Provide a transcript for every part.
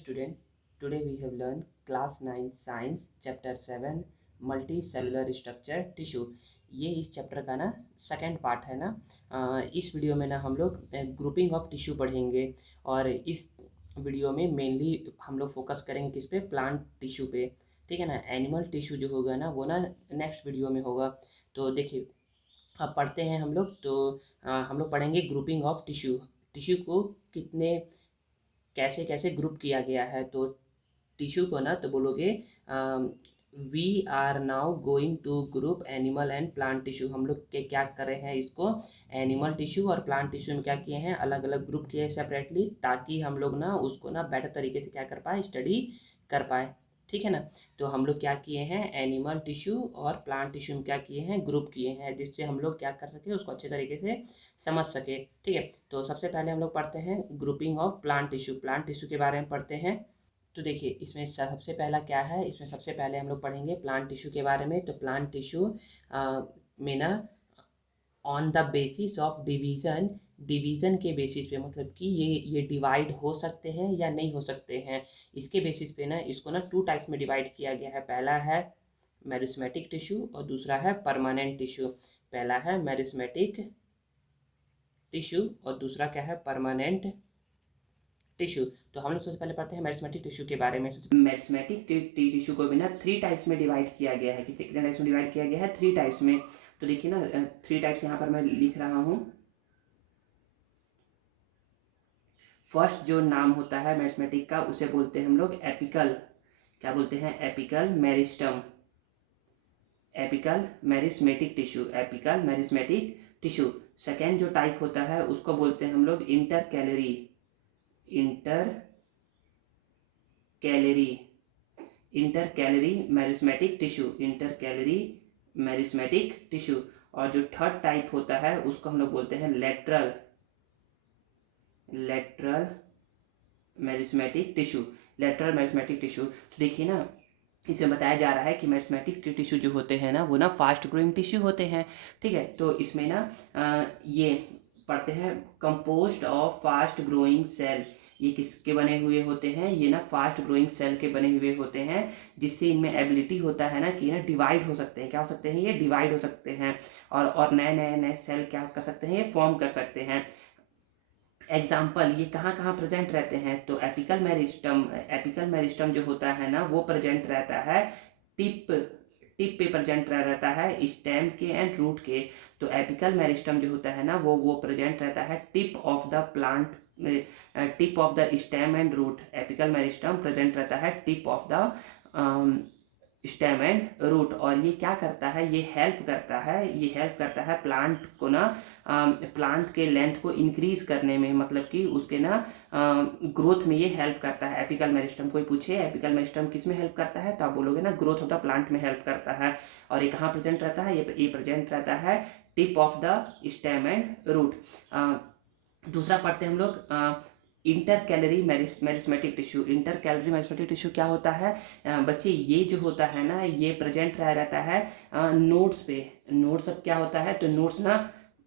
student, today we have learned class 9 science chapter 7 multi cellular structure tissue. ये इस chapter का ना second part है ना। इस वीडियो में ना हम लोग ग्रुपिंग ऑफ टिश्यू पढ़ेंगे और इस वीडियो में मेनली हम लोग फोकस करेंगे किस पे, प्लांट टिश्यू पे। ठीक है ना। एनिमल टिश्यू जो होगा ना वो ना नेक्स्ट वीडियो में होगा। तो देखिए अब पढ़ते हैं हम लोग। तो हम लोग पढ़ेंगे ग्रुपिंग ऑफ टिश्यू। टिश्यू को कितने कैसे कैसे ग्रुप किया गया है। तो टिश्यू को ना तो बोलोगे we are now going to group animal and plant tissue. हम लोग के क्या कर रहे हैं, इसको एनिमल टिश्यू और प्लांट टिश्यू में क्या किए हैं, अलग अलग ग्रुप किए हैं सेपरेटली, ताकि हम लोग ना उसको ना बेटर तरीके से क्या कर पाए, स्टडी कर पाए। ठीक है ना। तो हम लोग क्या किए हैं, एनिमल टिश्यू और प्लांट टिश्यू में क्या किए हैं, ग्रुप किए हैं, जिससे हम लोग क्या कर सके, उसको अच्छे तरीके से समझ सके। ठीक है। तो सबसे पहले हम लोग पढ़ते हैं grouping of plant tissue. Plant tissue के बारे में पढ़ते हैं। तो देखिए इसमें सबसे पहला क्या है, इसमें सबसे पहले हम लोग पढ़ेंगे प्लांट टिश्यू के बारे में। तो प्लांट टिश्यू में ना on the basis of division, division के बेसिस पे, मतलब कि ये डिवाइड हो सकते हैं या नहीं हो सकते हैं, इसके बेसिस पे ना इसको ना टू टाइप्स में डिवाइड किया गया है। पहला है मेरिस्मेटिक टिश्यू और दूसरा है परमानेंट टिश्यू। पहला है मेरिस्मेटिक टिश्यू और दूसरा क्या है, परमानेंट टिश्यू। तो हम लोग सबसे पहले पढ़ते हैं मेरिस्मेटिक टिश्यू के बारे में। मेरिस्मेटिक टिश्यू को भी ना थ्री टाइप्स में डिवाइड किया गया है। कितने टाइप्स में डिवाइड किया गया है, थ्री टाइप्स में। तो देखिए ना थ्री टाइप्स यहाँ पर मैं लिख रहा हूँ। फर्स्ट जो नाम होता है मेरिस्मेटिक का उसे बोलते हैं हम लोग एपिकल, क्या बोलते हैं, apical meristem, apical meristematic tissue, apical meristematic tissue. Second जो टाइप होता है उसको बोलते हैं हम लोग inter calorie, inter calorie, inter calorie meristematic tissue, intercalary meristematic tissue. और जो थर्ड टाइप होता है उसको हम लोग बोलते हैं lateral, lateral meristematic tissue, lateral meristematic tissue. तो देखिए ना इसमें बताया जा रहा है कि मेरिस्मेटिक टिश्यू जो होते हैं ना वो ना फास्ट ग्रोइंग टिश्यू होते हैं। ठीक है। तो इसमें ना ये पढ़ते हैं composed of fast growing cell. ये किसके बने हुए होते हैं, ये ना फास्ट ग्रोइंग सेल के बने हुए होते हैं, जिससे इनमें एबिलिटी होता है ना कि ना डिवाइड हो सकते हैं। क्या हो सकते हैं, ये डिवाइड हो सकते हैं और नए नए नए सेल क्या कर सकते हैं, ये फॉर्म कर सकते हैं। एग्जाम्पल ये कहाँ कहाँ प्रेजेंट रहते हैं, तो एपिकल मेरिस्टम, एपिकल मेरिस्टम जो होता है ना वो प्रेजेंट रहता है टिप, टिप पे प्रेजेंट रहता है स्टेम के एंड रूट के। तो एपिकल मेरिस्टम जो होता है ना वो प्रेजेंट रहता है tip of the plant, tip of the stem and root. Apical meristem present रहता है tip of the stem and root. और ये क्या करता है, ये हेल्प करता है, ये हेल्प करता है प्लांट को ना, प्लांट के लेंथ को इंक्रीज करने में, मतलब कि उसके ना ग्रोथ में ये हेल्प करता है। एपिकल मेरिस्टम, कोई पूछे एपिकल मेरिस्टम किस में हेल्प करता है, तो आप बोलोगे ना ग्रोथ ऑफ द प्लांट में हेल्प करता है। और ये कहाँ प्रेजेंट रहता है, ये प्रेजेंट रहता है tip of the stem and root. दूसरा पढ़ते हैं हम लोग intercalary meristematic tissue. Intercalary meristematic tissue क्या होता है, बच्चे ये जो होता है ना ये प्रेजेंट रहता है नोड्स पे। नोड्स अब क्या होता है, तो नोड्स ना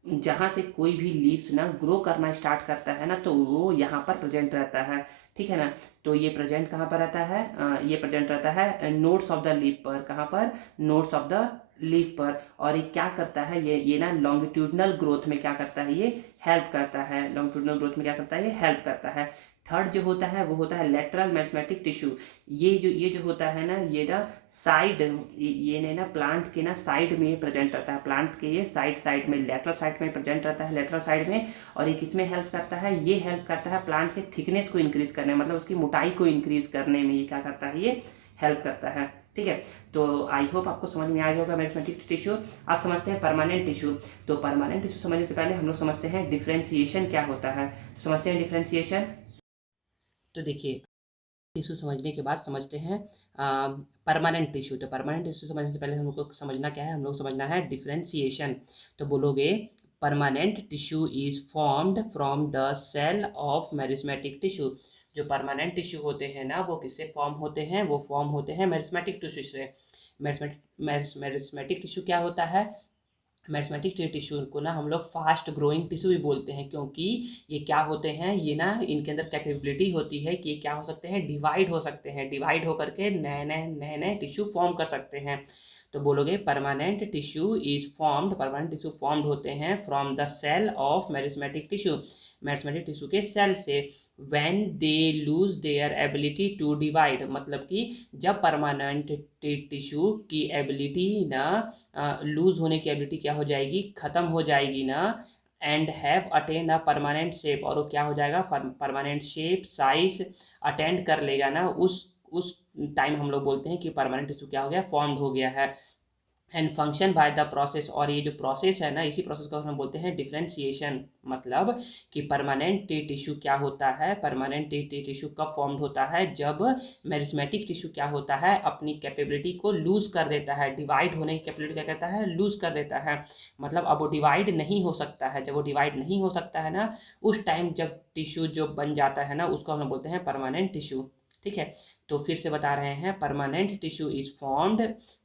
जहाँ से कोई भी लीव्स ना ग्रो करना स्टार्ट करता है ना तो वो यहाँ पर प्रेजेंट रहता है। ठीक है ना। तो ये प्रेजेंट कहाँ पर रहता है, ये प्रेजेंट रहता है नोड्स ऑफ द लीफ पर। कहाँ पर, नोड्स ऑफ द लीफ पर। और ये क्या करता है, ये ना लॉन्गिट्यूडनल ग्रोथ में क्या करता है, ये हेल्प करता है। लॉन्गिट्यूडनल ग्रोथ में क्या करता है, ये हेल्प करता है। थर्ड जो होता है वो होता है लेटरल मेरिस्मेटिक टिश्यू। ये जो होता है ना ये ना साइड, ये ना प्लांट के ना साइड में प्रेजेंट रहता है। प्लांट के ये साइड साइड में, लेटरल साइड में प्रेजेंट रहता है, लेटरल साइड में। और ये किसमें हेल्प करता है, ये हेल्प करता है प्लांट के थिकनेस को इंक्रीज करने, मतलब उसकी मोटाई को इंक्रीज करने में ये क्या करता है, ये हेल्प करता है। ठीक है। तो आई होप आपको समझ में आ गया होगा मेरिस्मेटिक टिश्यू। आप समझते हैं परमानेंट टिश्यू। तो परमानेंट टिश्यू समझने से पहले हम लोग समझते हैं डिफ्रेंसिएशन क्या होता है। तो समझते हैं डिफ्रेंसिएशन। तो देखिए टिश्यू समझने के बाद समझते हैं परमानेंट टिश्यू। तो परमानेंट टिश्यू समझने से पहले हम लोग को समझना क्या है, हम लोग समझना है डिफ्रेंसिएशन। तो बोलोगे permanent tissue is formed from the cell of meristematic tissue. जो परमानेंट टिश्यू होते हैं ना वो किससे फॉर्म होते हैं, वो फॉर्म होते हैं मेरिस्मेटिक टिश्यू से। मेरिस्मेटिक टिश्यू क्या होता है, मेरिस्मेटिक टिश्यू को ना हम लोग फास्ट ग्रोइंग टिश्यू भी बोलते हैं, क्योंकि ये क्या होते हैं, ये ना इनके अंदर कैपेबिलिटी होती है कि ये क्या हो सकते हैं, डिवाइड हो सकते हैं, डिवाइड होकर के नए नए टिश्यू फॉर्म कर सकते हैं। तो बोलोगे परमानेंट टिश्यू फॉर्म्ड होते हैं from the cell of meristematic tissue, meristematic tissue के सेल से। When they lose their ability to divide, मतलब कि जब परमानेंट टिश्यू की एबिलिटी ना लूज होने की एबिलिटी क्या हो जाएगी, खत्म हो जाएगी ना, and have attend a permanent shape, और वो क्या हो जाएगा, परमानेंट शेप साइज अटेंड कर लेगा ना, उस टाइम हम लोग बोलते हैं कि परमानेंट टिश्यू क्या हो गया, फॉर्म्ड हो गया है। And function by the process, और ये जो प्रोसेस है ना, इसी प्रोसेस को हम बोलते हैं डिफरेंशिएशन। मतलब कि परमानेंट टिश्यू क्या होता है, परमानेंट टिश्यू कब फॉर्म्ड होता है, जब मेरिस्मेटिक टिश्यू क्या होता है, अपनी कैपेबिलिटी को लूज कर देता है, डिवाइड होने की कैपेबिलिटी क्या करता है, लूज कर देता है। मतलब अब वो डिवाइड नहीं हो सकता है, जब वो डिवाइड नहीं हो सकता है ना, उस टाइम जब टिश्यू जो बन जाता है ना, उसको हम बोलते हैं परमानेंट टिश्यू। ठीक है, तो फिर से बता रहे हैं, permanent tissue is formed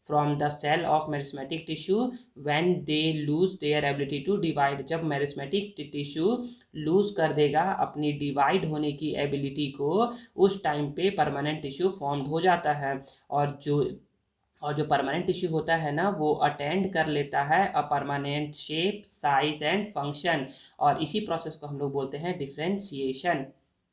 from the cell of meristematic tissue when they lose their ability to divide, जब मेरिस्मेटिक टिश्यू लूज कर देगा अपनी डिवाइड होने की एबिलिटी को, उस टाइम पे परमानेंट टिश्यू फॉर्म्ड हो जाता है। और जो परमानेंट टिश्यू होता है ना, वो अटेंड कर लेता है a permanent shape size and function, और इसी प्रोसेस को हम लोग बोलते हैं डिफ्रेंसिएशन।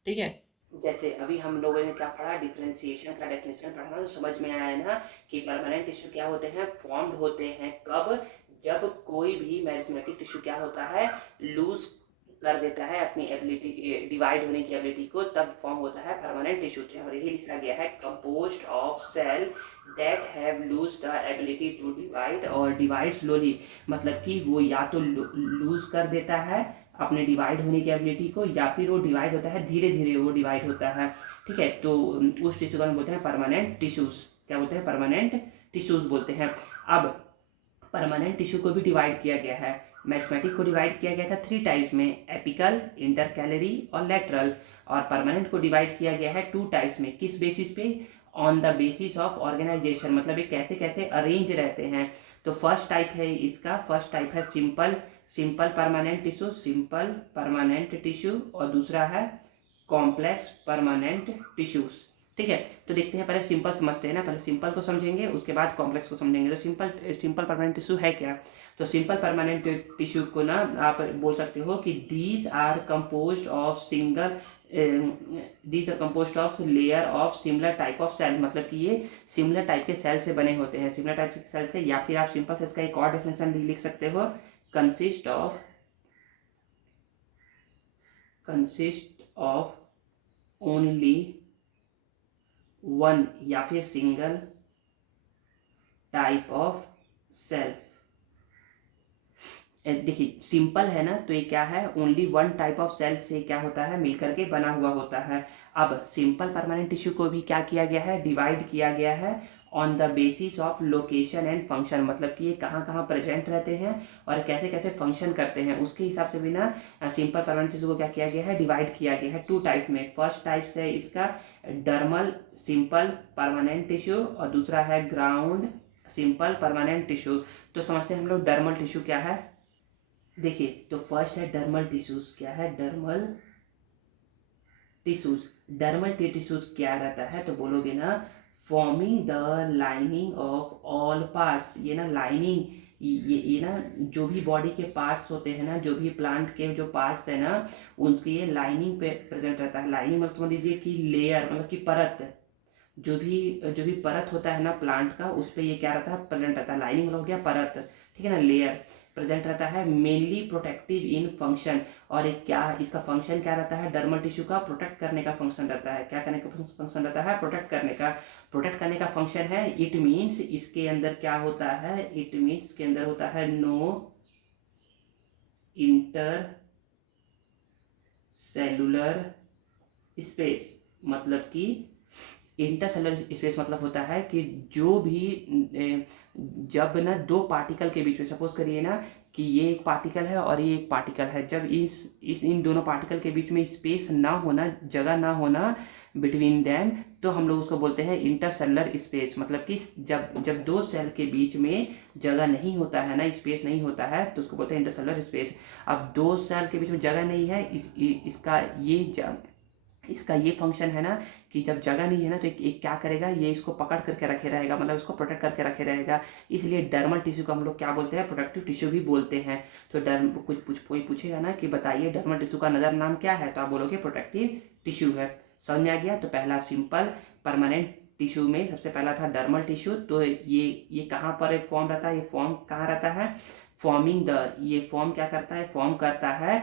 ठीक है, जैसे अभी हम लोगों ने क्या पढ़ा, डिफरेंशिएशन का डेफिनेशन पढ़ा, तो समझ में आया ना कि परमानेंट टिश्यू क्या होते हैं, फॉर्म्ड होते हैं कब, जब कोई भी मेरिस्मेटिक टिश्यू क्या होता है, लूज कर देता है अपनी एबिलिटी, डिवाइड होने की एबिलिटी को, तब फॉर्म होता है परमानेंट टिश्यू। और यही लिखा गया है, composed of cell that have lose the ability to divide और डिवाइड स्लोली, मतलब कि वो या तो लूज कर देता है अपने डिवाइड होने की एबिलिटी को, या फिर वो डिवाइड होता है धीरे धीरे वो डिवाइड होता है। ठीक है, तो उस टिश्यू को हम बोलते हैं परमानेंट टिश्यूज। क्या बोलते हैं, परमानेंट टिश्यूज बोलते हैं। अब परमानेंट टिश्यू को भी डिवाइड किया गया है, मेरिस्मेटिक को डिवाइड किया गया था 3 टाइप्स में, एपिकल, इंटरकैलरी और लेटरल। और परमानेंट को डिवाइड किया गया है 2 टाइप्स में, किस बेसिस पे, on the basis of organisation, मतलब ये कैसे कैसे अरेंज रहते हैं। तो फर्स्ट टाइप है इसका, फर्स्ट टाइप है simple permanent tissue, simple permanent tissue, और दूसरा है कॉम्प्लेक्स परमानेंट टिश्यूज। ठीक है, तो देखते हैं, पहले सिंपल समझते हैं ना, पहले सिंपल को समझेंगे उसके बाद कॉम्प्लेक्स को समझेंगे। तो सिंपल परमानेंट टिश्यू है क्या, तो सिंपल परमानेंट टिश्यू को ना आप बोल सकते हो कि these are composed of layer of similar type of cell, मतलब कि ये सिमिलर टाइप के सेल से बने होते हैं, सिमिलर टाइप के सेल से। या फिर आप सिंपल से इसका एक और डेफिनेशन लिख सकते हो, कंसिस्ट ऑफ ओनली वन या फिर सिंगल टाइप ऑफ सेल्स। देखिए सिंपल है ना, तो ये क्या है, only one type of cell से क्या होता है, मिलकर के बना हुआ होता है। अब सिंपल परमानेंट टिश्यू को भी क्या किया गया है, डिवाइड किया गया है on the basis of location and function, मतलब कि ये कहाँ कहाँ प्रेजेंट रहते हैं और कैसे कैसे फंक्शन करते हैं, उसके हिसाब से भी ना सिंपल परमानेंट टिश्यू को क्या किया गया है, डिवाइड किया गया है 2 टाइप्स में। फर्स्ट टाइप है इसका डर्मल सिंपल परमानेंट टिश्यू, और दूसरा है ग्राउंड सिंपल परमानेंट टिश्यू। तो समझते हैं हम लोग डर्मल टिश्यू क्या है। देखिए, तो फर्स्ट है डर्मल टिश्यूज। क्या है, डर्मल टिश्यूज। डर्मल टिश्यूज क्या रहता है, तो बोलोगे ना, forming the lining of all parts. ये ना लाइनिंग, ये ना जो भी बॉडी के पार्ट्स होते हैं ना, जो भी प्लांट के जो पार्ट्स है ना, उनकी ये लाइनिंग पे प्रेजेंट रहता है। लाइनिंग मतलब समझ लीजिए कि लेयर, मतलब कि परत, जो भी परत होता है ना प्लांट का, उस पर ये क्या रहता है, प्रेजेंट रहता है। लाइनिंग हो गया परत, ठीक है ना, लेयर प्रेजेंट रहता है, मेनली प्रोटेक्टिव इन फंक्शन। और एक क्या, इसका फंक्शन क्या रहता है, डर्मल टिश्यू का प्रोटेक्ट करने का फंक्शन रहता है। क्या करने का फंक्शन रहता है, प्रोटेक्ट करने का फंक्शन है। इट मीन्स इसके अंदर क्या होता है, इट मीन्स इसके अंदर होता है नो इंटर सेलुलर स्पेस, मतलब कि इंटरसेलुलर स्पेस मतलब होता है कि जो भी जब ना 2 पार्टिकल के बीच में, सपोज करिए ना कि ये एक पार्टिकल है और ये एक पार्टिकल है। जब इस इन दोनों पार्टिकल के बीच में स्पेस ना होना, जगह ना होना बिटवीन दैम, तो हम लोग उसको बोलते हैं इंटरसेलुलर स्पेस। मतलब कि जब दो सेल के बीच में जगह नहीं होता है ना, स्पेस नहीं होता है, तो उसको बोलते हैं इंटरसेलुलर स्पेस। अब दो सेल के बीच में जगह नहीं है, इसका ये फंक्शन है ना कि जब जगह नहीं है ना तो एक क्या करेगा, ये इसको पकड़ करके रखे रहेगा, मतलब इसको प्रोटेक्ट करके रखे रहेगा। इसलिए डर्मल टिश्यू को हम लोग क्या बोलते हैं, प्रोटेक्टिव टिश्यू भी बोलते हैं। तो कोई पूछेगा ना कि बताइए डर्मल टिश्यू का अनदर नाम क्या है, तो आप बोलोगे प्रोटेक्टिव टिश्यू है। समझ में आ गया। तो पहला सिंपल परमानेंट टिश्यू में सबसे पहला था डर्मल टिश्यू। तो ये कहाँ पर फॉर्म रहता है, ये फॉर्म कहाँ रहता है, ये फॉर्म क्या करता है, फॉर्म करता है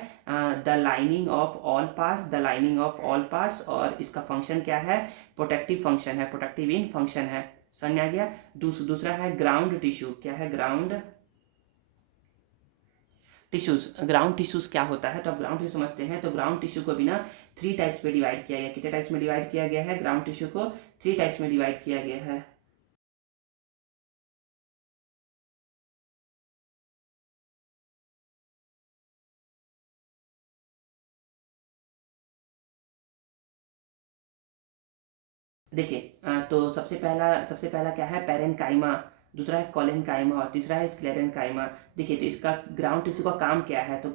the lining of all parts, the lining of all parts. और इसका फंक्शन क्या है, प्रोटेक्टिव फंक्शन है, प्रोटेक्टिव इन फंक्शन है। समझ आ गया। दूसरा है ग्राउंड टिश्यू। क्या है, ग्राउंड टिश्यूज। ग्राउंड टिश्यूज क्या होता है, तो आप ग्राउंड टिश्यू समझते हैं। तो ग्राउंड टिश्यू को भी ना 3 टाइप्स में डिवाइड किया गया। कितने टाइप्स में डिवाइड किया गया है, ग्राउंड टिश्यू को 3 टाइप्स में डिवाइड किया गया है। देखिए तो सबसे पहला क्या है, पेरेन्काइमा। दूसरा है कोलेनकाइमा और तीसरा है स्क्लेरेनकाइमा। देखिए तो इसका ग्राउंड टिश्यू का काम क्या है, तो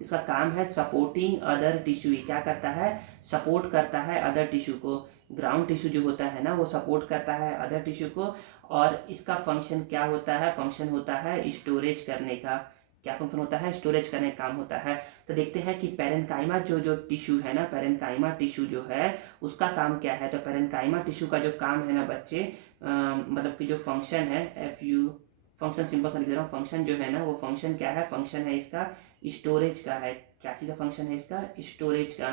इसका काम है सपोर्टिंग अदर टिश्यू। ये क्या करता है, सपोर्ट करता है अदर टिश्यू को। ग्राउंड टिश्यू जो होता है ना वो सपोर्ट करता है अदर टिश्यू को। और इसका फंक्शन क्या होता है, फंक्शन होता है स्टोरेज करने का। क्या फंक्शन होता है, स्टोरेज करने का काम होता है। तो देखते हैं कि पेरेन्काइमा जो टिश्यू है ना, पेरेन्काइमा टिश्यू जो है उसका काम क्या है। तो पेरेन्काइमा टिश्यू का जो काम है ना बच्चे, मतलब कि जो फंक्शन है, फंक्शन सिंपल सा लिख दे रहा हूँ। फंक्शन जो है ना वो फंक्शन क्या है, फंक्शन है इसका स्टोरेज का है। क्या चीज़ का फंक्शन है इसका, स्टोरेज का।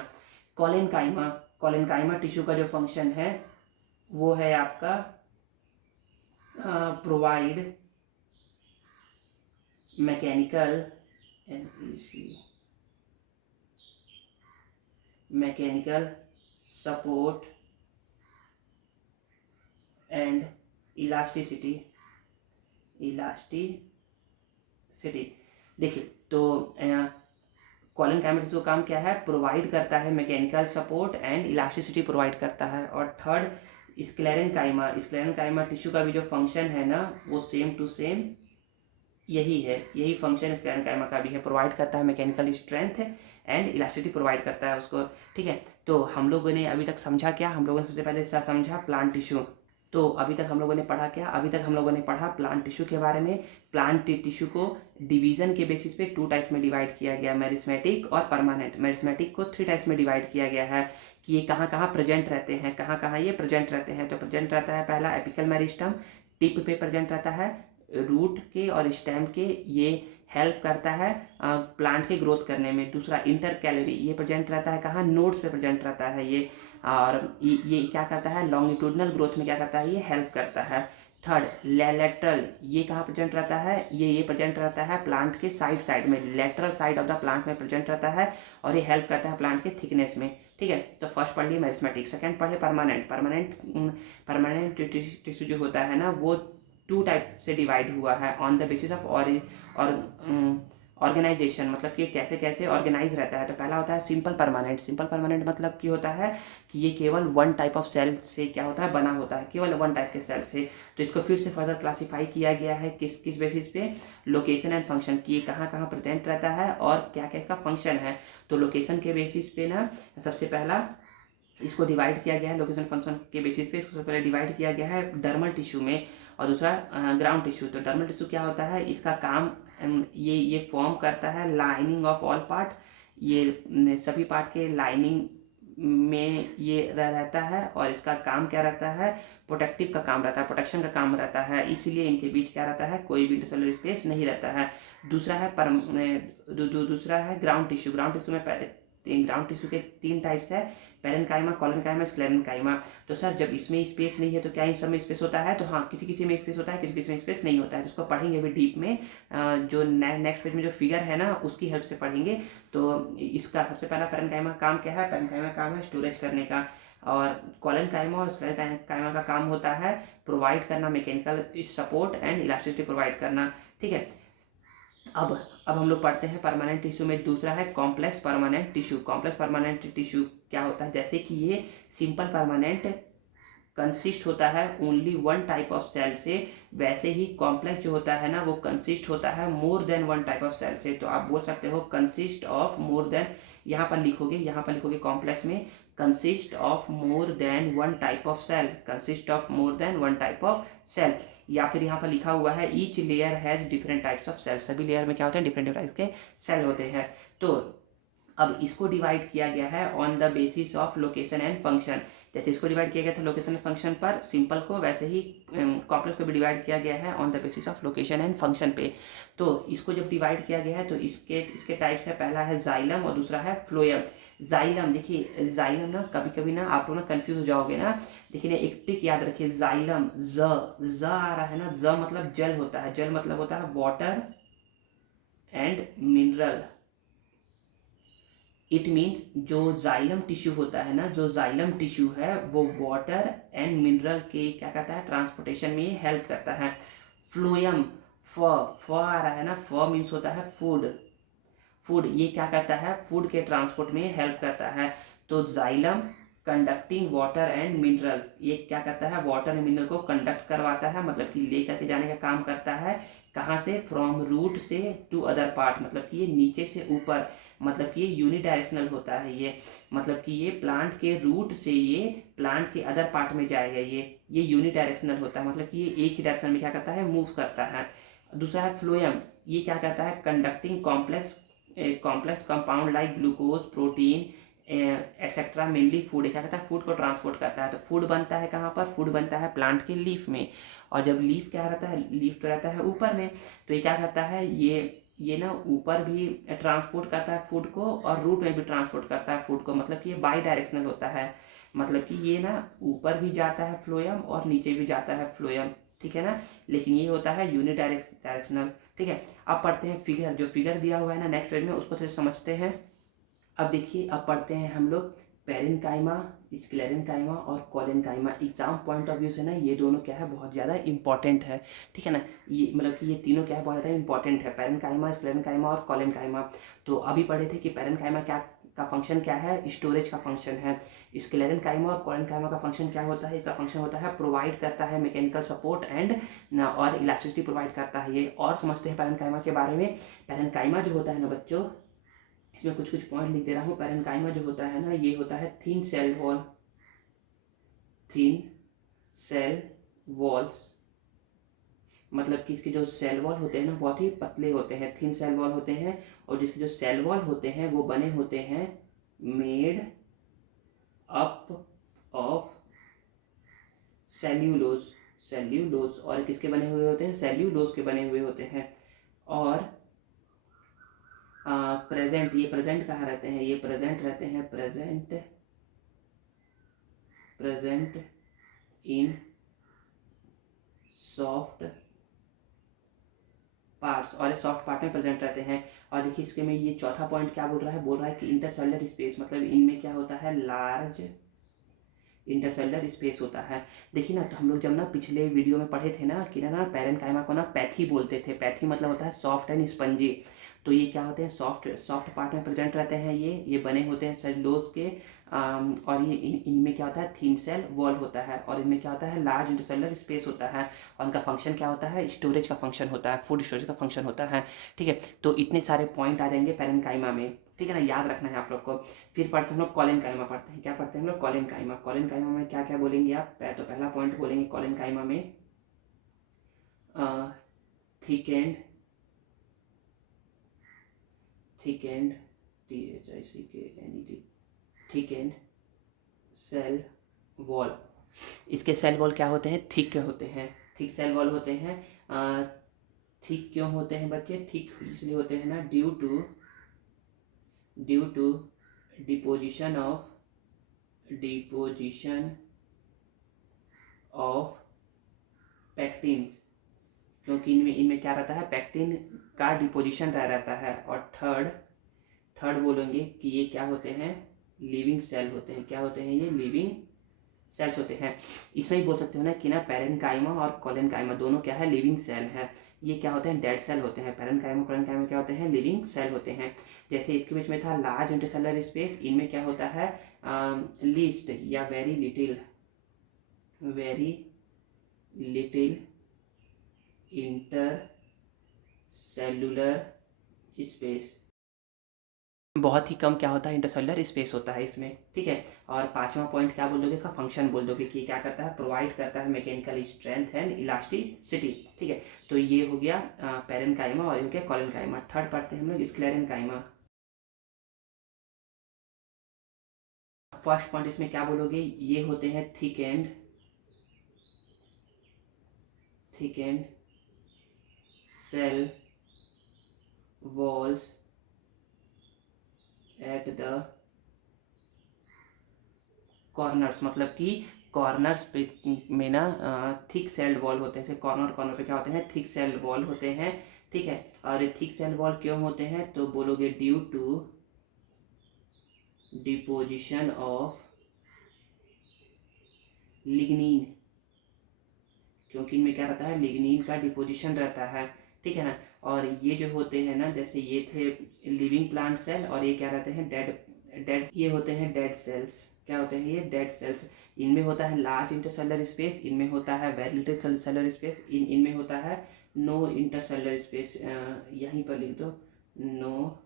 कोलेनकाइमा कोलेनकाइमा टिश्यू का जो फंक्शन है वो है आपका provide mechanical mechanical support and elasticity. देखिए तो कॉलन काइमेटिक्स का काम क्या है, प्रोवाइड करता है mechanical support and elasticity provide करता है। और थर्ड स्क्लेरेनकाइमा टिश्यू का भी जो फंक्शन है ना वो सेम टू सेम यही है, यही फंक्शन स्क्लेरेनकाइमा का भी है, प्रोवाइड करता है mechanical strength and elasticity provide करता है उसको। ठीक है। तो हम लोगों ने अभी तक समझा क्या, हम लोगों ने सबसे पहले समझा प्लांट टिश्यू। तो अभी तक हम लोगों ने पढ़ा क्या, अभी तक हम लोगों ने पढ़ा प्लांट टिश्यू के बारे में। प्लांट टिश्यू को डिवीजन के बेसिस पे 2 टाइप्स में डिवाइड किया गया, मेरिस्मेटिक और परमानेंट। मेरिस्मेटिक को 3 टाइप्स में डिवाइड किया गया है कि ये कहाँ कहाँ प्रेजेंट रहते हैं, कहाँ कहाँ ये प्रेजेंट रहते हैं। तो प्रेजेंट रहता है पहला एपिकल मेरिस्टम, टिप पे प्रेजेंट रहता है, रूट के और स्टेम के, ये हेल्प करता है प्लांट के ग्रोथ करने में। दूसरा इंटर कैलोरी, ये प्रेजेंट रहता है कहाँ, नोड्स पे प्रेजेंट रहता है ये। और ये क्या करता है, लॉन्गिट्यूडनल ग्रोथ में क्या करता है, ये हेल्प करता है। थर्ड लेटरल, ये कहाँ प्रेजेंट रहता है, ये प्रेजेंट रहता है प्लांट के साइड में, lateral side of the plant में प्रेजेंट रहता है और ये हेल्प करता है प्लांट के थिकनेस में। ठीक है। तो फर्स्ट पढ़ लिए मेरिस्मेटिक, सेकंड पढ़े परमानेंट टिश्यू जो होता है ना वो 2 टाइप से डिवाइड हुआ है on the basis of organisation. मतलब कि कैसे कैसे ऑर्गेनाइज रहता है। तो पहला होता है सिंपल परमानेंट मतलब कि होता है कि ये केवल 1 टाइप ऑफ सेल से क्या होता है, बना होता है, केवल 1 टाइप के सेल से। तो इसको फिर से फर्दर क्लासीफाई किया गया है किस बेसिस पे, लोकेशन एंड फंक्शन, की ये कहाँ कहाँ प्रेजेंट रहता है और क्या क्या इसका फंक्शन है। तो लोकेशन के बेसिस पे ना सबसे पहला इसको डिवाइड किया गया है, लोकेशन फंक्शन के बेसिस पे इसको सबसे पहले डिवाइड किया गया है डर्मल टिश्यू में और दूसरा ग्राउंड टिश्यू। तो डर्मल टिश्यू क्या होता है, इसका काम ये फॉर्म करता है लाइनिंग ऑफ ऑल पार्ट, ये सभी पार्ट के लाइनिंग में ये रहता है। और इसका काम क्या रहता है, प्रोटेक्टिव का काम रहता है, प्रोटेक्शन का काम रहता है। इसीलिए इनके बीच क्या रहता है, कोई भी इंटरसेलुलर स्पेस नहीं रहता है। दूसरा है दूसरा है ग्राउंड टिश्यू। ग्राउंड टिश्यू के 3 टाइप्स है, पेरेन्काइमा, कोलेनकाइमा, स्क्लेरेन्काइमा। तो सर जब इसमें स्पेस नहीं है तो क्या इन सब में स्पेस होता है, तो हाँ किसी किसी में स्पेस होता है, किसी किसी में स्पेस नहीं होता है। तो उसको पढ़ेंगे अभी डीप में, जो नेक्स्ट पेज में जो फिगर है ना उसकी हेल्प से पढ़ेंगे। तो इसका सबसे पहला पेरेन्काइमा काम क्या है, पेरेन्काइमा काम है स्टोरेज करने का। और कोलेनकाइमा और स्क्लेरेन्काइमा का काम होता है प्रोवाइड करना mechanical support and elasticity provide करना। ठीक है। अब अब हम लोग पढ़ते हैं परमानेंट टिश्यू में दूसरा है complex permanent tissue. Complex permanent tissue क्या होता है, जैसे कि ये सिंपल परमानेंट कंसिस्ट होता है only one type of cell से, वैसे ही कॉम्प्लेक्स जो होता है ना वो कंसिस्ट होता है more than one type of cell से। तो आप बोल सकते हो कंसिस्ट ऑफ मोर देन, यहाँ पर लिखोगे कॉम्प्लेक्स में consist of more than one type of cell, consist of more than one type of cell. या फिर यहाँ पर लिखा हुआ है each layer has different types of cell, सभी लेयर में क्या होते हैं, डिफरेंट टाइप्स के सेल होते हैं। तो अब इसको डिवाइड किया गया है on the basis of location and function. जैसे इसको डिवाइड किया गया था लोकेशन एंड फंक्शन पर सिंपल को, वैसे ही कॉम्प्लेक्स को भी डिवाइड किया गया है on the basis of location and function पे। तो इसको जब डिवाइड किया गया है तो इसके टाइप्स है, पहला है जाइलम और दूसरा है फ्लोएम। जाइलम, देखिए जाइलम ना कभी कभी ना आप लोग ना कंफ्यूज हो जाओगे ना, देखिए ना एक टिक याद रखिए, जाइलम ज आ रहा है ना, ज मतलब जल होता है, जल मतलब होता है water and mineral. It means जो जाइलम टिश्यू होता है ना, जो जाइलम टिश्यू है वो वाटर एंड मिनरल के क्या कहता है ट्रांसपोर्टेशन में हेल्प करता है। फ्लोएम, फ आ रहा है ना, फ मीन्स होता है फूड, फूड ये क्या करता है, फूड के ट्रांसपोर्ट में हेल्प करता है। तो xylem conducting water and mineral, ये क्या करता है, वाटर एंड मिनरल को कंडक्ट करवाता है, मतलब कि लेकर के जाने का काम करता है। कहाँ से, फ्रॉम रूट से टू अदर पार्ट, मतलब कि ये नीचे से ऊपर, मतलब कि ये यूनिडायरेक्शनल होता है ये, मतलब कि ये प्लांट के रूट से ये प्लांट के अदर पार्ट में जाएगा, ये यूनिडायरेक्शनल होता है, मतलब कि ये एक ही डायरेक्शन में क्या करता है, मूव करता है। दूसरा है फ्लोएम, ये क्या करता है, conducting complex compound like glucose, protein etcetera, mainly food, क्या कहता है, फूड को ट्रांसपोर्ट करता है। तो फूड बनता है कहाँ पर, फूड बनता है प्लांट के लीफ में, और जब लीफ क्या रहता है, लीफ तो रहता है ऊपर में, तो ये क्या करता है, ये ना ऊपर भी ट्रांसपोर्ट करता है फूड को और रूट में भी ट्रांसपोर्ट करता है फूड को, मतलब कि ये बाई डायरेक्शनल होता है, मतलब कि ये ना ऊपर भी जाता है फ्लोएम और नीचे भी जाता है फ्लोएम, ठीक है ना, लेकिन ये होता है यूनिडायरेक्शनल। ठीक है, अब पढ़ते हैं फिगर, जो फिगर दिया हुआ है ना नेक्स्ट पेज में उसको थोड़ा समझते हैं। अब देखिए, अब पढ़ते हैं हम लोग पेरेन्काइमा, स्क्लेरेन्काइमा और collenchyma. Exam point of view से ना ये दोनों क्या है, बहुत ज़्यादा इंपॉर्टेंट है, ठीक है ना, ये मतलब कि ये तीनों क्या है, बहुत ज़्यादा इंपॉर्टेंट है, पेरेन्काइमा, स्क्लेरेन्काइमा और कोलेन्काइमा। तो अभी पढ़े थे कि पेरेन्काइमा क्या का फंक्शन क्या है, स्टोरेज का फंक्शन है। स्क्लेरेन्काइमा और कोलेन्काइमा का फंक्शन क्या होता है, इसका फंक्शन होता है प्रोवाइड करता है मैकेनिकल सपोर्ट एंड और इलेक्ट्रिसिटी प्रोवाइड करता है ये। और समझते हैं पेरेन्काइमा के बारे में। पेरेन्काइमा जो होता है ना बच्चों, इसमें कुछ कुछ पॉइंट लिख दे रहा हूँ। पेरेन्काइमा जो होता है ना, ये होता है thin cell wall, thin cell walls, मतलब कि इसके जो सेल वॉल होते हैं ना बहुत ही पतले होते हैं, थिन सेल वॉल होते हैं, और जिसके जो सेल वॉल होते हैं वो बने होते हैं made up of cellulose, cellulose, और किसके बने हुए होते हैं, सेल्यूलोज के बने हुए होते हैं। और प्रेजेंट, ये प्रेजेंट कहाँ रहते हैं, ये प्रेजेंट रहते हैं, प्रेजेंट इन सॉफ्ट पार्ट्स, और सॉफ्ट पार्ट में प्रेजेंट रहते हैं। और देखिए इसके में ये चौथा पॉइंट क्या बोल रहा है कि इंटरसेलुलर स्पेस, मतलब इनमें क्या होता है, लार्ज इंटरसेलुलर स्पेस होता है। देखिए ना, तो हम लोग जब ना पिछले वीडियो में पढ़े थे ना कि ना पेरेन्काइमा को ना पैथी बोलते थे, पैथी मतलब होता है सॉफ्ट एंड स्पंजी। तो ये क्या होते हैं, सॉफ्ट पार्ट में प्रेजेंट रहते हैं, ये बने होते हैं सेलुलोज के, और ये इनमें क्या होता है, थिन सेल वॉल होता है, और इनमें क्या होता है, लार्ज इंटरसेलुलर स्पेस होता है, और उनका फंक्शन क्या होता है, स्टोरेज का फंक्शन होता है, फूड स्टोरेज का फंक्शन होता है। ठीक है, तो इतने सारे पॉइंट आ जाएंगे पेरेन्काइमा में, ठीक है ना, याद रखना है आप लोग को। फिर पढ़ते हैं हम लोग कोलेन्काइमा, पढ़ते हैं, क्या पढ़ते हैं हम लोग, कोलेन्काइमा। कोलेन्काइमा में क्या क्या बोलेंगे आप, तो पहला पॉइंट बोलेंगे कोलेन्काइमा में thickened thickened cell wall. इसके सेल वॉल क्या होते हैं, थिक होते हैं, थिक सेल वॉल होते हैं। थिक क्यों होते हैं बच्चे, थिक इसलिए होते हैं ना ड्यू टू डिपोजिशन ऑफ पैक्टिन्स, क्योंकि इनमें क्या रहता है, पैक्टिन का डिपोजिशन रहता है। और थर्ड बोलेंगे कि ये क्या होते हैं, लिविंग सेल होते हैं, क्या होते हैं, ये लिविंग सेल्स होते हैं। इसमें ही बोल सकते हो ना कि ना पेरेन्काइमा और कोलेन्काइमा दोनों क्या है, लिविंग सेल है। ये क्या होते हैं, डेड सेल होते हैं। पैरेन्काइमा क्या होते हैं, लिविंग सेल होते हैं। जैसे इसके बीच में था लार्ज इंटरसेलुलर स्पेस, इनमें क्या होता है, लीस्ट या वेरी लिटिल इंटरसेलुलर स्पेस, बहुत ही कम क्या होता है, इंटरसेलुलर स्पेस होता है इसमें, ठीक है। और पांचवा पॉइंट क्या बोल दोगे, इसका फंक्शन बोल दोगे कि क्या करता है, प्रोवाइड करता है मैकेनिकल स्ट्रेंथ एंड इलास्टिसिटी, ठीक है। तो ये हो गया पैरेन्काइमा और ये हो गया कोलेनकाइमा। थर्ड पढ़ते हैं हम लोग स्क्लेरेन्काइमा। फर्स्ट पॉइंट इसमें क्या बोलोगे, ये होते हैं thickened cell walls at the corners, मतलब कि कॉर्नर्स पे में ना थिक सेल्ड वॉल होते हैं। जैसे कॉर्नर पे क्या होते हैं, थिक सेल्ड वॉल होते हैं, ठीक है। और ये थिक सेल्ड वॉल क्यों होते हैं, तो बोलोगे due to deposition of lignin, क्योंकि इनमें क्या रहता है, लिग्निन का डिपोजिशन रहता है, ठीक है ना। और ये जो होते हैं ना, जैसे ये थे लिविंग प्लांट सेल, और ये क्या रहते हैं, डेड ये होते हैं डेड सेल्स। क्या होते हैं ये, डेड सेल्स। इनमें होता है लार्ज इंटरसेलुलर स्पेस, इनमें होता है वेरी लिटिल सेलुलर स्पेस, इनमें होता है नो इंटरसेलुलर स्पेस। यहीं पर लिख दो, नो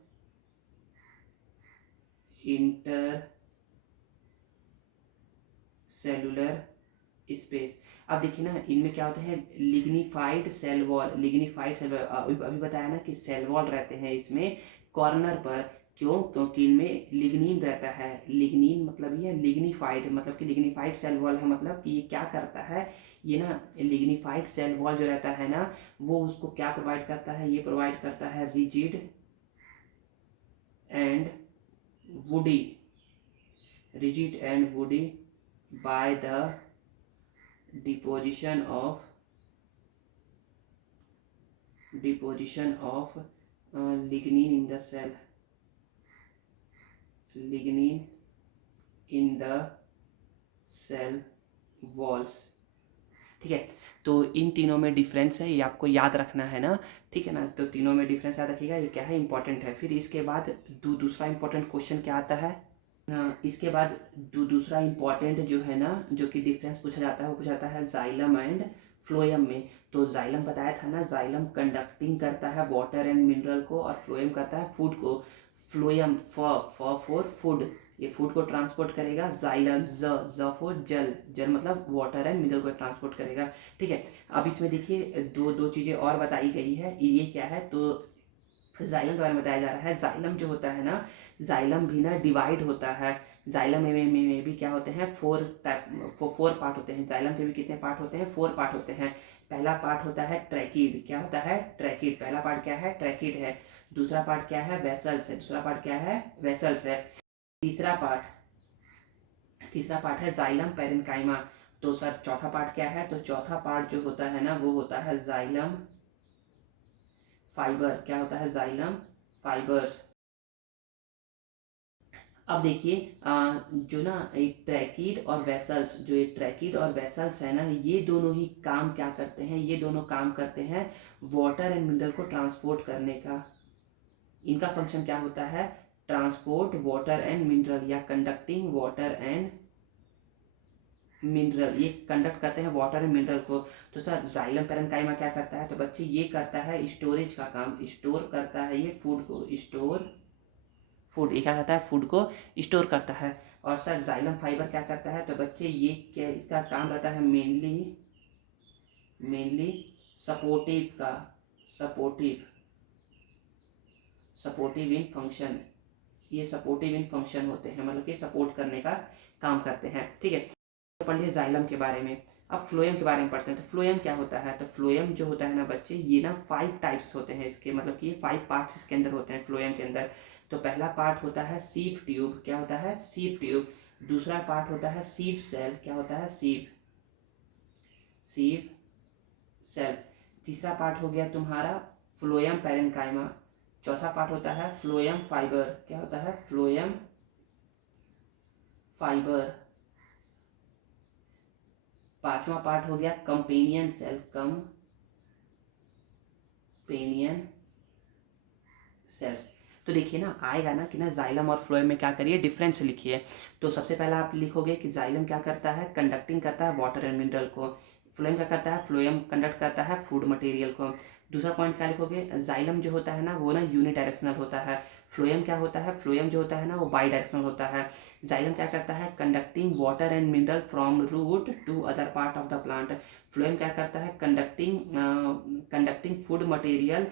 इंटरसेलुलर स्पेस। अब देखिए ना, इनमें क्या होते हैं, लिग्निफाइड सेल वॉल, अभी बताया ना कि सेल वॉल रहते हैं इसमें कॉर्नर पर। क्यों, क्योंकि इनमें लिग्निन रहता है। लिग्निन मतलब ये लिग्निफाइड, मतलब कि लिग्निफाइड सेल वॉल है, मतलब कि ये क्या करता है, ये ना लिग्निफाइड सेल वॉल जो रहता है ना, वो उसको क्या प्रोवाइड करता है, ये प्रोवाइड करता है and woody rigid and woody by the deposition of lignin in the cell, lignin in the cell walls, ठीक है। तो इन तीनों में डिफरेंस है, ये आपको याद रखना है ना, ठीक है ना। तो तीनों में डिफरेंस याद रखिएगा, ये क्या है, इंपॉर्टेंट है। फिर इसके बाद दूसरा इंपॉर्टेंट क्वेश्चन क्या आता है, इसके बाद दूसरा इंपॉर्टेंट जो है ना, जो कि डिफरेंस पूछा जाता है, वो पूछा जाता है जाइलम एंड फ्लोएम में। तो जाइलम बताया था ना, जाइलम कंडक्टिंग करता है वाटर एंड मिनरल को, और फ्लोएम करता है फूड को। फ्लोएम फॉर फूड, ये फूड को ट्रांसपोर्ट करेगा। जाइलम ज फॉर जल, जल मतलब वाटर एंड मिनरल को ट्रांसपोर्ट करेगा, ठीक है। अब इसमें देखिए दो चीज़ें और बताई गई है, ये क्या है, तो जाइलम के बारे में बताया जा रहा है। जाइलम जो होता है ना, जाइलम भी ना डिवाइड होता है। जाइलम में भी क्या होते हैं, फोर पार्ट होते हैं। जाइलम के भी कितने पार्ट होते हैं, 4 पार्ट होते हैं। पहला पार्ट होता है ट्रैकिड, क्या होता है, ट्रैकिड, पहला पार्ट क्या है, ट्रैकिड है। दूसरा पार्ट क्या है, वेसल्स है, दूसरा पार्ट क्या है, वेसल्स है। तीसरा पार्ट है जाइलम पैरेन्काइमा। तो सर चौथा पार्ट क्या है, तो चौथा पार्ट जो होता है ना, वो होता है जाइलम फाइबर। क्या होता है, जाइलम फाइबर्स। अब देखिए जो ना एक ट्रैकिड और वेसल्स, जो ये ट्रैकिड और वेसल्स है ना, ये दोनों ही काम क्या करते हैं, ये दोनों काम करते हैं वाटर एंड मिनरल को ट्रांसपोर्ट करने का। इनका फंक्शन क्या होता है, ट्रांसपोर्ट वाटर एंड मिनरल, या कंडक्टिंग वाटर एंड मिनरल, ये कंडक्ट करते हैं वाटर एंड मिनरल को। तो सर जाइलम पैरेन्काइमा क्या करता है, तो बच्चे ये करता है स्टोरेज का काम, स्टोर करता है ये फूड को, फूड, ये क्या करता है, फूड को स्टोर करता है। और सर जाइलम फाइबर क्या करता है, तो बच्चे ये क्या, इसका काम रहता है मेनली सपोर्टिव का, सपोर्टिव इन फंक्शन, ये सपोर्टिव इन फंक्शन होते हैं, मतलब कि सपोर्ट करने का काम करते हैं, ठीक है। तो पढ़ लिया जाइलम के बारे में। अब फ्लोएम के बारे में पढ़ते हैं। तो फ्लोएम क्या होता है, तो फ्लोएम जो होता है ना बच्चे, ये ना 5 टाइप्स होते हैं इसके, मतलब कि 5 पार्ट्स इसके अंदर होते हैं फ्लोएम के अंदर। तो पहला पार्ट होता है सीव ट्यूब, क्या होता है, सीव ट्यूब। दूसरा पार्ट होता है सीव सेल, क्या होता है, सीव सेल। तीसरा पार्ट हो गया तुम्हारा फ्लोएम पैरेन्काइमा। चौथा पार्ट होता है फ्लोएम फाइबर, क्या होता है, फ्लोएम फाइबर। पांचवा पार्ट हो गया कंपेनियन सेल, पेनियन सेल्स। तो देखिए ना आएगा ना कि ना जाइलम और फ्लोएम में क्या करिए, डिफरेंस लिखिए। तो सबसे पहला आप लिखोगे कि जाइलम क्या करता है, कंडक्टिंग करता है वाटर एंड मिनरल को। फ्लोएम क्या करता है, फ्लोएम कंडक्ट करता है फूड मटेरियल को। दूसरा पॉइंट क्या लिखोगे, जाइलम जो होता है ना वो ना यूनिडायरेक्शनल होता है। फ्लोएम क्या होता है, फ्लोएम जो होता है ना वो बाई डायरेक्शनल होता है। जाइलम क्या करता है, conducting water and mineral from root to other part of the plant. Phloem क्या करता है, conducting food material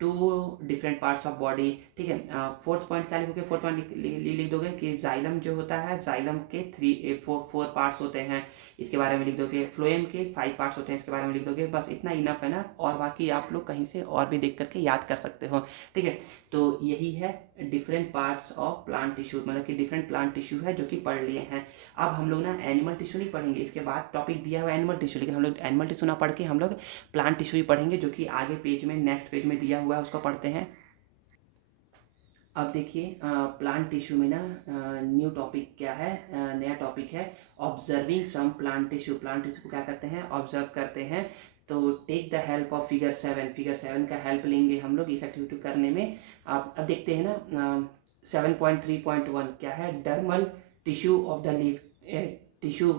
to different parts of body. ठीक है। फोर्थ पॉइंट क्या लिखोगे, फोर्थ पॉइंट लिख दोगे कि जाइलम जो होता है, जाइलम के फोर पार्ट्स होते हैं, इसके बारे में लिख दोगे। फ्लोएम के 5 पार्ट्स होते हैं, इसके बारे में लिख दोगे। बस इतना इनफ है ना, और बाकी आप लोग कहीं से और भी देख करके याद कर सकते हो। ठीक है। तो यही है different parts of plant tissue, मतलब कि डिफरेंट प्लांट टिश्यू है जो कि पढ़ लिए हैं। अब हम लोग ना एनिमल टिश्यू नहीं पढ़ेंगे, इसके बाद टॉपिक दिया हुआ है एनिमल टिश्यू, लेकिन हम लोग एनिमल टिश्यू ना पढ़ के हम लोग प्लांट टिश्यू ही पढ़ेंगे, जो कि आगे पेज में नेक्स्ट पेज में दिया हुआ है, उसको पढ़ते हैं। अब देखिए प्लांट टिश्यू में ना न्यू टॉपिक क्या है, नया टॉपिक है observing some plant tissue. Plant tissue को क्या करते हैं, ऑब्जर्व करते हैं। तो take the help of figure 7, figure 7 का हेल्प लेंगे हम लोग इस एक्टिविटी करने में। आप अब देखते हैं ना 7.3.1 क्या है, dermal tissue of the leaf. Tissue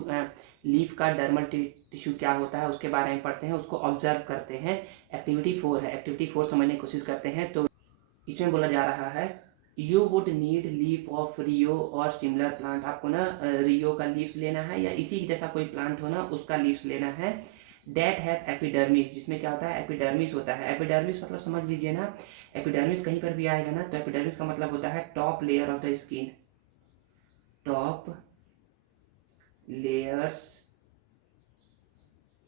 leaf का डर्मल टिश्यू क्या होता है उसके बारे में पढ़ते हैं, उसको ऑब्जर्व करते हैं। एक्टिविटी 4 है, एक्टिविटी 4 समझने की कोशिश करते हैं। तो इसमें बोला जा रहा है you would need leaf of rhoeo और सिमिलर प्लांट। आपको ना रियो का लीव्स लेना है या इसी जैसा कोई प्लांट हो ना उसका लीव्स लेना है। डेट हैव एपिडर्मिस, जिसमें क्या होता है, एपिडर्मिस होता है। एपिडर्मिस मतलब समझ लीजिए ना, एपिडर्मिस कहीं पर भी आएगा ना तो एपिडर्मिस का मतलब होता है top layer of the skin, top layers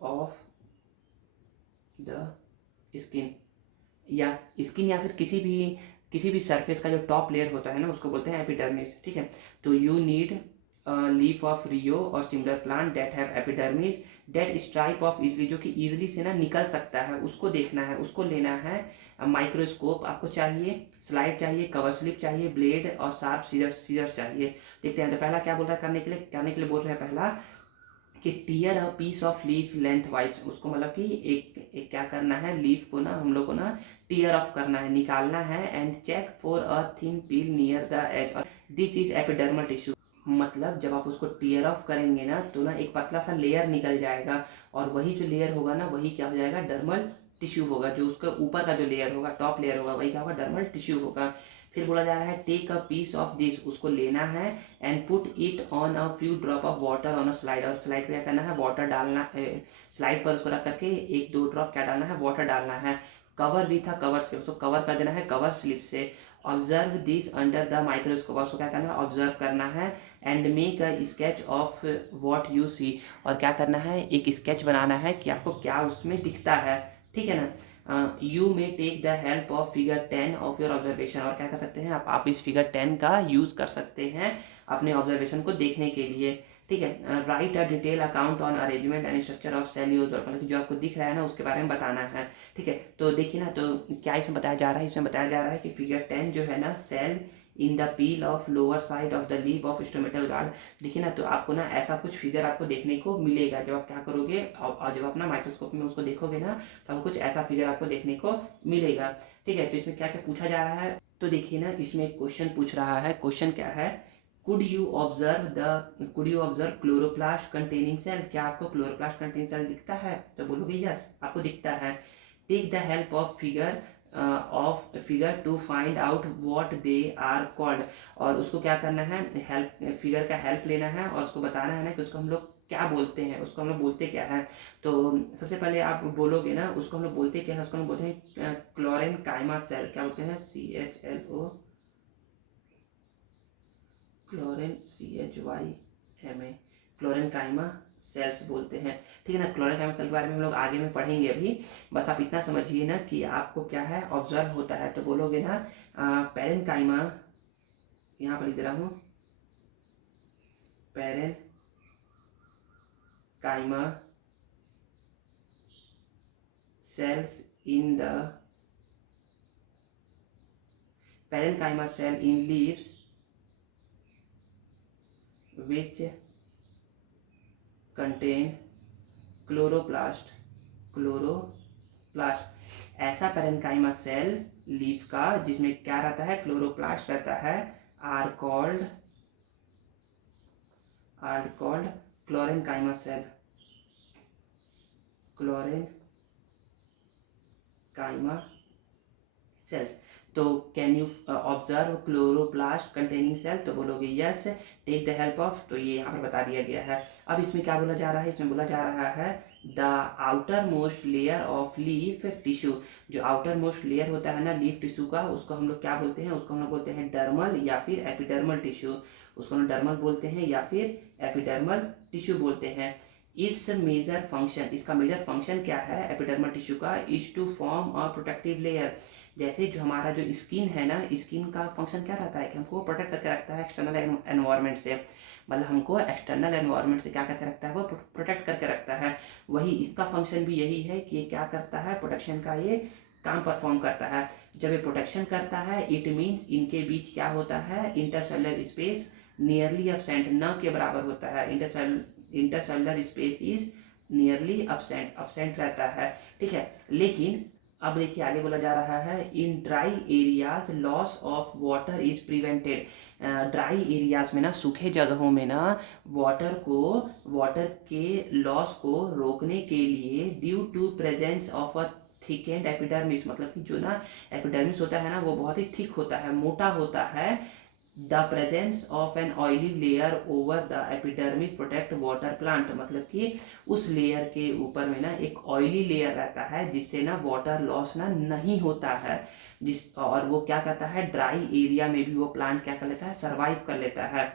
of the skin, या स्किन या फिर किसी भी सरफेस का जो टॉप लेयर होता है ना उसको बोलते हैं एपिडर्मिस। ठीक है। तो you need leaf of rhoeo और similar plant that have epidermis that strip off easily, जो कि इजली से ना निकल सकता है, उसको देखना है, उसको लेना है। माइक्रोस्कोप आपको चाहिए, स्लाइड चाहिए, कवर स्लिप चाहिए, ब्लेड और शार्प सीजर्स चाहिए। देखते हैं तो पहला क्या बोल रहा है करने के लिए बोल रहे हैं पहला कि tear a piece of leaf lengthwise. उसको मतलब कि एक क्या करना है, लीफ को ना हम लोग को ना टीयर ऑफ करना है, निकालना है। And check for a thin peel near the edge, this is epidermal tissue. मतलब जब आप उसको टीयर ऑफ करेंगे ना तो ना एक पतला सा लेयर निकल जाएगा, और वही जो लेयर होगा ना वही क्या हो जाएगा, डर्मल टिश्यू होगा। जो उसका ऊपर का जो लेयर होगा, टॉप लेयर होगा, वही क्या होगा, डर्मल टिश्यू होगा। फिर बोला जा रहा है take a piece of this, उसको लेना है and put it on a few drop of water on a slide, और स्लाइड पे क्या करना है, वाटर डालना। स्लाइड पर उसको रख करके 1-2 ड्रॉप क्या डालना है, वाटर डालना है। कवर भी था, कवर से उसको कवर कर देना है कवर स्लिप से। Observe this under the microscope, उसको क्या करना है, ऑब्जर्व करना है। And make a sketch of what you see, और क्या करना है, एक स्केच बनाना है कि आपको क्या उसमें दिखता है। ठीक है ना। You may take the help of figure 10 of your observation, और क्या कर सकते हैं आप इस फिगर 10 का यूज कर सकते हैं अपने ऑब्जर्वेशन को देखने के लिए। ठीक है। Write a detail account on arrangement and structure of cell use, मतलब कि जो आपको दिख रहा है ना उसके बारे में बताना है। ठीक है। तो देखिए ना, तो क्या इसमें बताया जा रहा है, इसमें बताया जा रहा है कि फिगर 10 जो है ना, cell in the peel of lower side of the leaf of stomatal guard. देखिए ना, तो आपको ना ऐसा कुछ फिगर आपको देखने को मिलेगा जब आप क्या करोगे, और जब अपना माइक्रोस्कोप में उसको देखोगे ना तो आपको कुछ ऐसा फिगर आपको देखने को मिलेगा। ठीक है। तो इसमें क्या क्या पूछा जा रहा है, तो देखिए ना इसमें एक क्वेश्चन पूछ रहा है। क्वेश्चन क्या है, could you observe chloroplast containing cell, क्या आपको क्लोरोप्लास्ट कंटेनिंग सेल दिखता है, तो बोलोगे यस आपको दिखता है। Take the help of figure two find out what they are called, और उसको क्या करना है, हेल्प फिगर का हेल्प लेना है और उसको बताना है ना कि उसको हम लोग क्या बोलते हैं, उसको हम लोग बोलते क्या है। तो सबसे पहले आप बोलोगे ना उसको हम लोग बोलते क्या है, उसको हम बोलते हैं क्लोरेन काइमा सेल, क्या बोलते हैं, CHLO, क्लोरेन CHYMA, क्लोरेन काइमा सेल्स बोलते हैं। ठीक है ना। क्लोरेन काइमा सेल के बारे में हम लोग आगे में पढ़ेंगे अभी। बस आप इतना समझिए ना कि आपको क्या है, ऑब्जर्व होता है। तो बोलोगे ना पैरेन काइमा, यहाँ पर लिख दे रहा हूँ, पैरेन काइमा cells in the parenchyma cell in leaves which contain chloroplast प्लास्ट। ऐसा पैरेन्काइमा सेल लीफ का जिसमें क्या रहता है, क्लोरोप्लास्ट रहता है, are called chlorenchyma cell, chlorenchyma cells. तो can you observe chloroplast containing cell, तो बोलोगे yes, take the help of, तो ये यहाँ पर बता दिया गया है। अब इसमें क्या बोला जा रहा है, इसमें बोला जा रहा है the outer most layer of leaf tissue. जो आउटर मोस्ट लेयर होता है ना लीफ टिश्यू का, उसको हम लोग क्या बोलते हैं, उसको हम लोग बोलते हैं डर्मल या फिर एपिडर्मल टिश्यू। उसको हम डर्मल बोलते हैं या फिर एपिडर्मल टिश्यू बोलते हैं। इट्स मेजर फंक्शन, इसका मेजर फंक्शन क्या है एपिडर्मल टिश्यू का, is to form a protective layer. जैसे जो हमारा जो स्किन है ना, स्किन का फंक्शन क्या रहता है कि हमको प्रोटेक्ट करके रखता है एक्सटर्नल एनवायरनमेंट से, मतलब हमको एक्सटर्नल एनवायरनमेंट से क्या करके रखता है, वो प्रोटेक्ट करके रखता है। वही इसका फंक्शन भी यही है कि ये क्या करता है, प्रोटेक्शन का ये काम परफॉर्म करता है। जब ये प्रोटेक्शन करता है इट मीन्स इनके बीच क्या होता है, इंटरसेलुलर स्पेस नियरली एब्सेंट, न के बराबर होता है। Intercellular space is nearly absent रहता है, ठीक है। लेकिन अब देखिए आगे बोला जा रहा है, in dry areas loss of water is prevented. Dry areas में ना, सूखे जगहों में ना, वाटर के लॉस को रोकने के लिए due to presence of a thickened epidermis, मतलब कि जो ना एपिडर्मिस होता है ना वो बहुत ही थिक होता है, मोटा होता है। The presence of an oily layer over the epidermis protect water plant, मतलब कि उस लेयर के ऊपर में ना एक ऑयली लेयर रहता है जिससे ना वाटर लॉस ना नहीं होता है, और वो क्या करता है, ड्राई एरिया में भी वो प्लांट क्या कर लेता है, सर्वाइव कर लेता है,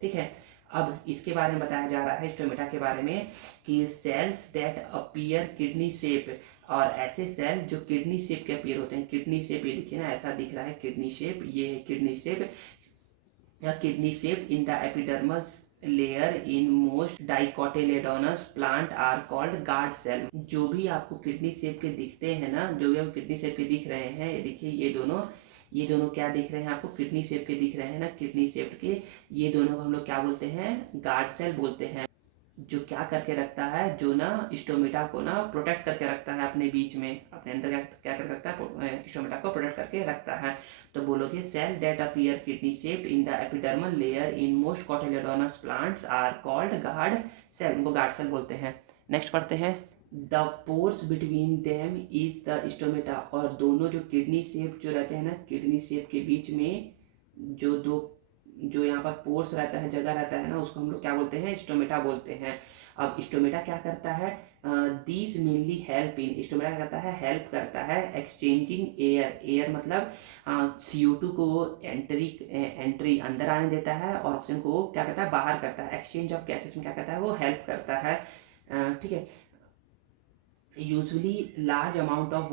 ठीक है। अब इसके बारे में बताया जा रहा है स्टोमेटा के बारे में कि cells that appear kidney shape, और ऐसे सेल जो किडनी शेप के अपीयर होते हैं। किडनी शेप ये देखिए ना, ऐसा दिख रहा है किडनी शेप, ये है किडनी शेप या kidney shape in the epidermal layer in most dicotyledonous plant are called guard cell. जो भी आपको किडनी शेप के दिखते हैं ना, जो भी आपको किडनी शेप के दिख रहे हैं, ये देखिए ये दोनों क्या दिख रहे हैं आपको, किडनी शेप के दिख रहे हैं ना, किडनी शेप के, ये दोनों को हम लोग क्या बोलते हैं, गार्ड सेल बोलते हैं। जो क्या करके रखता है, जो ना स्टोमेटा को ना प्रोटेक्ट करके रखता है अपने बीच में, अपने अंदर क्या करके रखता है, स्टोमेटा को प्रोटेक्ट करके रखता है। तो बोलोगे cell that appear kidney shape in the epidermal layer in most cotyledonous plants are called guard cell, उनको गार्ड सेल बोलते हैं। नेक्स्ट पढ़ते हैं, the pores between them is the stomata, और दोनों जो किडनी शेप जो रहते हैं ना, किडनी शेप के बीच में जो यहाँ पर पोर्स रहता है, जगह रहता है ना, उसको हम लोग क्या बोलते हैं, स्टोमेटा बोलते हैं। अब स्टोमेटा क्या करता है, these mainly help in, stomata क्या करता है, हेल्प करता है एक्सचेंजिंग एयर मतलब CO2 को एंट्री अंदर आने देता है, और ऑक्सीजन को क्या करता है, बाहर करता है। एक्सचेंज ऑफ गैसेस में क्या करता है, वो हेल्प करता है, ठीक है। Usually large amount of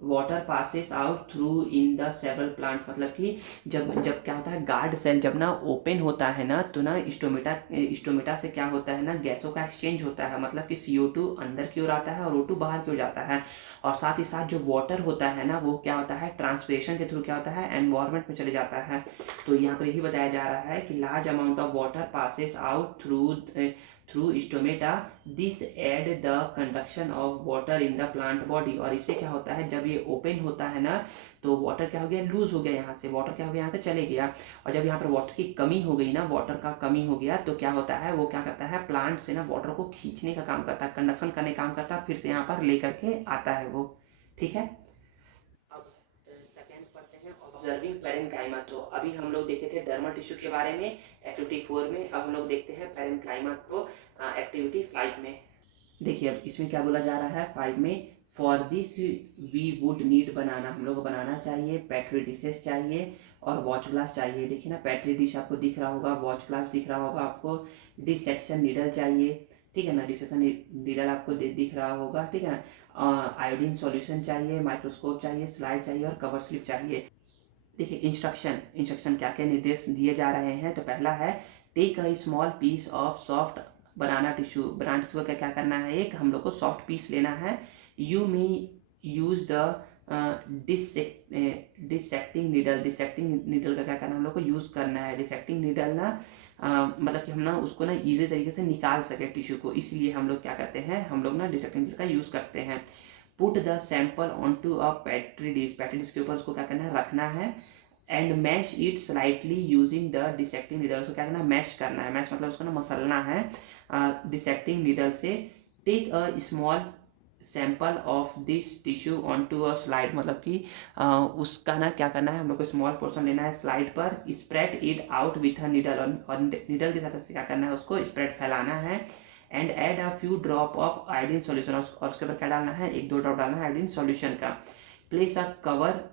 water passes out through in the several plant, मतलब कि जब क्या होता है, गार्ड सेल जब ना ओपन होता है ना, तो ना स्टोमेटा से क्या होता है ना, गैसों का एक्सचेंज होता है, मतलब कि CO2 अंदर की ओर आता है और O2 बाहर की ओर जाता है। और साथ ही साथ जो वाटर होता है ना, वो क्या होता है, ट्रांसपिरेशन के थ्रू क्या होता है, एनवायरनमेंट में चले जाता है। तो यहाँ पर यही बताया जा रहा है कि large amount of water passes out through stomata, this aid the conduction of water in the plant body. और इससे क्या होता है, जब ये ओपन होता है ना, तो वाटर क्या हो गया, लूज हो गया, यहाँ से वाटर क्या हो गया, यहाँ से चले गया। और जब यहाँ पर वाटर की कमी हो गई ना, वाटर का कमी हो गया, तो क्या होता है, वो क्या करता है, प्लांट से ना वाटर को खींचने का काम करता है, कंडक्शन करने का काम करता है, फिर से यहाँ पर लेकर के आता है वो, ठीक है। अब सेकंड पढ़ते हैं, ऑब्जर्विंग पैरेन्काइमा। तो अभी हम लोग देखे थे डर्मल टिश्यू के बारे में एक्टिविटी 4 में, अब हम लोग देखते हैं पैरेन्काइमा को एक्टिविटी 5 में। देखिए अब इसमें क्या बोला जा रहा है 5 में, for this we would need banana, हम लोग को बनाना चाहिए, पेट्री डिशेस चाहिए और वॉच ग्लास चाहिए। देखिए ना, पेट्री डिश आपको दिख रहा होगा, वॉच ग्लास दिख रहा होगा आपको, डिसेक्शन नीडल चाहिए, ठीक है ना, डिसेक्शन नीडल आपको दिख रहा होगा, ठीक है ना, आयोडीन सॉल्यूशन चाहिए, माइक्रोस्कोप चाहिए, स्लाइड चाहिए और कवर स्लिप चाहिए। देखिए इंस्ट्रक्शन क्या क्या निर्देश दिए जा रहे हैं। तो पहला है, take a small piece of soft banana tissue का क्या करना है, एक हम लोग को सॉफ्ट पीस लेना है। You may use the dissecting needle का क्या करना है, हम लोग को यूज़ करना है। डिसेक्टिंग नीडल ना मतलब कि हम ना उसको ना ईजी तरीके से निकाल सके टिश्यू को, इसलिए हम लोग क्या करते हैं, हम लोग ना डिसेक्टिंग नीडल का यूज़ करते हैं। Put the sample on to a petri dish के ऊपर उसको क्या करना है, रखना है। And mash it slightly using the dissecting needle, उसको क्या करना है, मैश करना है, मैश मतलब उसको ना मसलना है डिसेक्टिंग नीडल से। Take a small sample of this tissue on to a slide, मतलब कि उसका ना क्या करना है, हम लोग को स्मॉल पोर्शन लेना है स्लाइड पर, spread it out with a needle, और नीडल के साथ क्या करना है, उसको स्प्रेड फैलाना है। And add a few drop of iodine solution, और उसके ऊपर क्या डालना है, 1-2 ड्रॉप डालना है आयोडीन सॉल्यूशन का। Place a cover